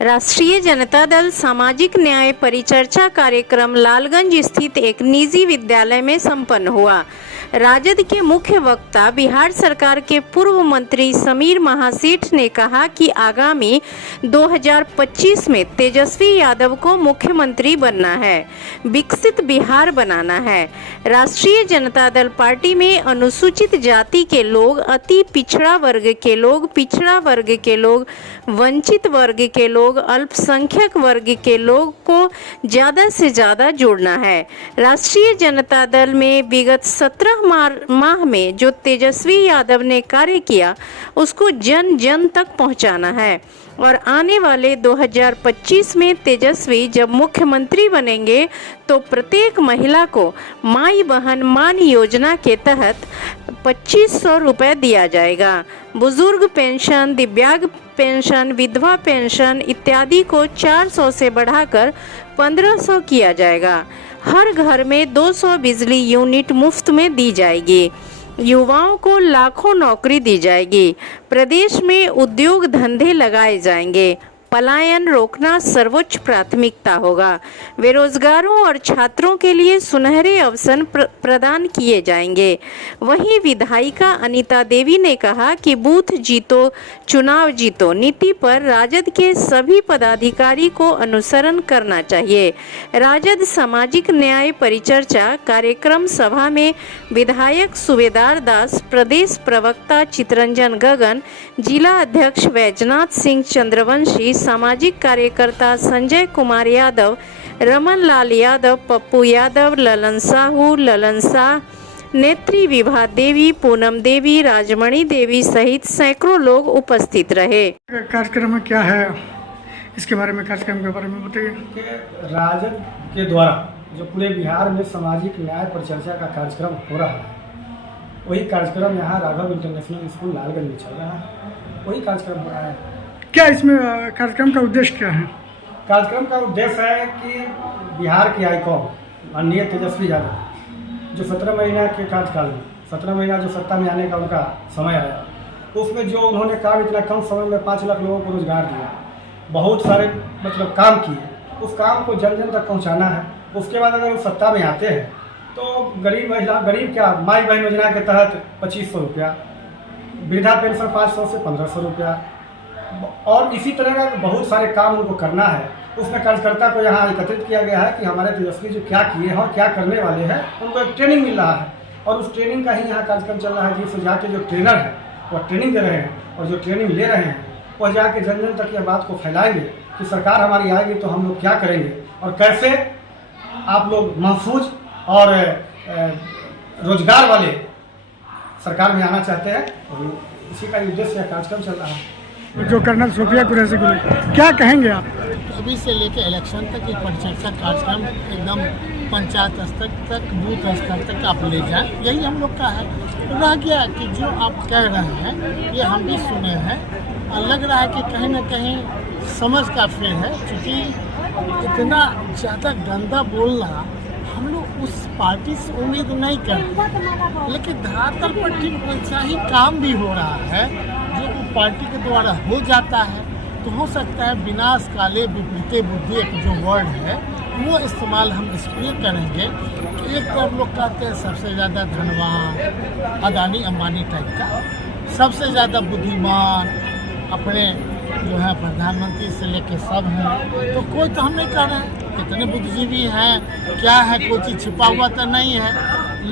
राष्ट्रीय जनता दल सामाजिक न्याय परिचर्चा कार्यक्रम लालगंज स्थित एक निजी विद्यालय में संपन्न हुआ। राजद के मुख्य वक्ता बिहार सरकार के पूर्व मंत्री समीर महासेठ ने कहा कि आगामी 2025 में तेजस्वी यादव को मुख्यमंत्री बनना है, विकसित बिहार बनाना है। राष्ट्रीय जनता दल पार्टी में अनुसूचित जाति के लोग, अति पिछड़ा वर्ग के लोग, पिछड़ा वर्ग के लोग, वंचित वर्ग के लोग, अल्पसंख्यक वर्ग के लोग को ज़्यादा से ज़्यादा जोड़ना है। राष्ट्रीय जनता दल में विगत 17 माह में जो तेजस्वी यादव ने कार्य किया उसको जन जन तक पहुंचाना है और आने वाले 2025 में तेजस्वी जब मुख्यमंत्री बनेंगे तो प्रत्येक महिला को माई बहन मान योजना के तहत 2500 रुपये दिया जाएगा। बुजुर्ग पेंशन, दिव्यांग पेंशन, विधवा पेंशन इत्यादि को 400 से बढ़ाकर 1500 किया जाएगा। हर घर में 200 बिजली यूनिट मुफ्त में दी जाएगी। युवाओं को लाखों नौकरी दी जाएगी। प्रदेश में उद्योग धंधे लगाए जाएंगे। पलायन रोकना सर्वोच्च प्राथमिकता होगा। बेरोजगारों और छात्रों के लिए सुनहरे अवसर प्रदान किए जाएंगे। वहीं विधायिका अनीता देवी ने कहा कि बूथ जीतो चुनाव जीतो नीति पर राजद के सभी पदाधिकारी को अनुसरण करना चाहिए। राजद सामाजिक न्याय परिचर्चा कार्यक्रम सभा में विधायक सूबेदार दास, प्रदेश प्रवक्ता चितरंजन गगन, जिला अध्यक्ष वैजनाथ सिंह चंद्रवंशी, सामाजिक कार्यकर्ता संजय कुमार यादव, रमन लाल यादव, पप्पू यादव, ललन साहू, ललन शाह, नेत्री विभा देवी, पूनम देवी, राजमणि देवी सहित सैकड़ों लोग उपस्थित रहे। कार्यक्रम में क्या है, इसके बारे में कार्यक्रम के बारे में बताइए। राजद के द्वारा जो पूरे बिहार में सामाजिक न्याय परिचर्चा का कार्यक्रम हो रहा है, वही कार्यक्रम यहाँ राघव इंटरनेशनल स्कूल लालगंज में चल रहा है। वही कार्यक्रम हो रहा है। क्या इसमें कार्यक्रम का उद्देश्य क्या है? कार्यक्रम का उद्देश्य है कि बिहार के आइकॉन माननीय तेजस्वी यादव जो 17 महीना के कार्यकाल में 17 महीना जो सत्ता में आने का उनका समय आया, उसमें जो उन्होंने काम इतना कम समय में 5 लाख लोगों को रोजगार दिया, बहुत सारे काम किए, उस काम को जन जन तक पहुँचाना है। उसके बाद अगर वो सत्ता में आते हैं तो गरीब महिला, गरीब क्या, माई बहन योजना के तहत 2500 रुपया, वृद्धा पेंशन 500 से 1500 रुपया और इसी तरह का बहुत सारे काम उनको करना है। उसमें कार्यकर्ता को यहाँ एकत्रित किया गया है कि हमारे तेजस्वी जो क्या किए हैं और क्या करने वाले हैं, उनको एक ट्रेनिंग मिल रहा है और उस ट्रेनिंग का ही यहाँ कार्यक्रम चल रहा है, जिससे जाके जो ट्रेनर है वो ट्रेनिंग दे रहे हैं और जो ट्रेनिंग ले रहे हैं वह जाके जन जन तक यह बात को फैलाएंगे कि सरकार हमारी आएगी तो हम लोग क्या करेंगे और कैसे आप लोग महफूज और रोजगार वाले सरकार में आना चाहते हैं। और इसी का उद्देश्य कार्यक्रम चल रहा है। जो कर्नल सोफिया कुरैशी को क्या कहेंगे आप? अभी से लेकर इलेक्शन तक ये परिचर्चा कार्यक्रम एकदम पंचायत स्तर तक, बूथ स्तर तक आप ले जाएं, यही हम लोग का है। रह गया कि जो आप कह रहे हैं ये हम भी सुने हैं और लग रहा है कि कहीं ना कहीं समझ का फेर है, क्योंकि इतना ज़्यादा गंदा बोलना हम लोग उस पार्टी से उम्मीद नहीं करते, लेकिन धरातल पर ठीक वैसा ही काम भी हो रहा है जो पार्टी के द्वारा हो जाता है। तो हो सकता है विनाश काले विपरीते बुद्धि एक जो वर्ड है वो इस्तेमाल हम इसलिए करेंगे कि एक तरफ लोग कहते हैं सबसे ज़्यादा धनवान अदानी अंबानी टाइप का, सबसे ज़्यादा बुद्धिमान अपने जो है प्रधानमंत्री से लेके सब हैं। तो कोई तो हम नहीं कह रहे हैं कितने बुद्धिजीवी हैं, क्या है, कोई चीज़ छिपा हुआ तो नहीं है,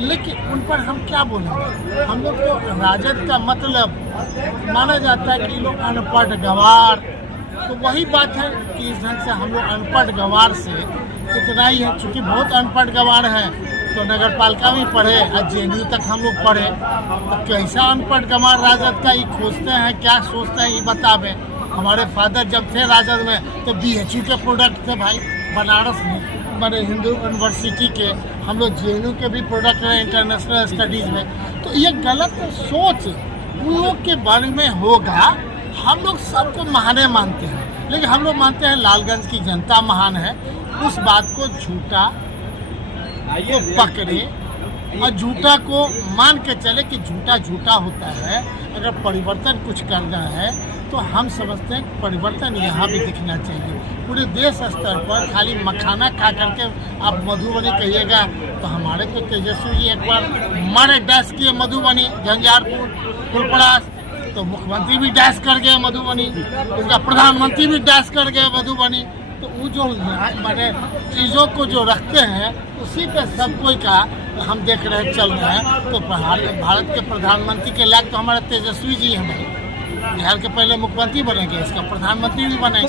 लेकिन उन पर हम क्या बोलेंगे। हम लोग तो राजद का मतलब माना जाता है कि लोग अनपढ़ गंवार, तो वही बात है कि इस ढंग से हम लोग अनपढ़ गंवार से इतना ही है। चूँकि बहुत अनपढ़ गंवार हैं तो नगर पालिका में पढ़े और JNU तक हम लोग पढ़े, तो कैसा अनपढ़ गंवार राजद का ये खोजते हैं, क्या सोचते हैं ये बतावें। हमारे फादर जब थे राजद में तो BHU के प्रोडक्ट थे भाई, बनारस में बड़े हिंदू यूनिवर्सिटी के, हम लोग JNU के भी प्रोडक्ट हैं इंटरनेशनल स्टडीज़ में। तो ये गलत सोच उन लोग के बारे में होगा। हम लोग सबको महान मानते हैं, लेकिन हम लोग मानते हैं लालगंज की जनता महान है। उस बात को झूठा को पकड़े और झूठा को मान के चले कि झूठा झूठा होता है, अगर परिवर्तन कुछ करना है तो हम समझते हैं कि परिवर्तन यहाँ भी दिखना चाहिए। पूरे देश स्तर पर खाली मखाना खा करके आप मधुबनी कहिएगा तो हमारे तो तेजस्वी जी एक बार मारे डैश किए मधुबनी, झंझारपुर, फुलपरास, तो मुख्यमंत्री भी डैश कर गए मधुबनी, उसका प्रधानमंत्री भी डैश कर गए मधुबनी। तो वो जो माने चीज़ों को जो रखते हैं उसी पे सब कोई का हम देख रहे चल रहे हैं। तो भारत के प्रधानमंत्री के लायक तो हमारे तेजस्वी जी हैं। बिहार के पहले मुख्यमंत्री बनेंगे, इसका प्रधानमंत्री भी बनेंगे।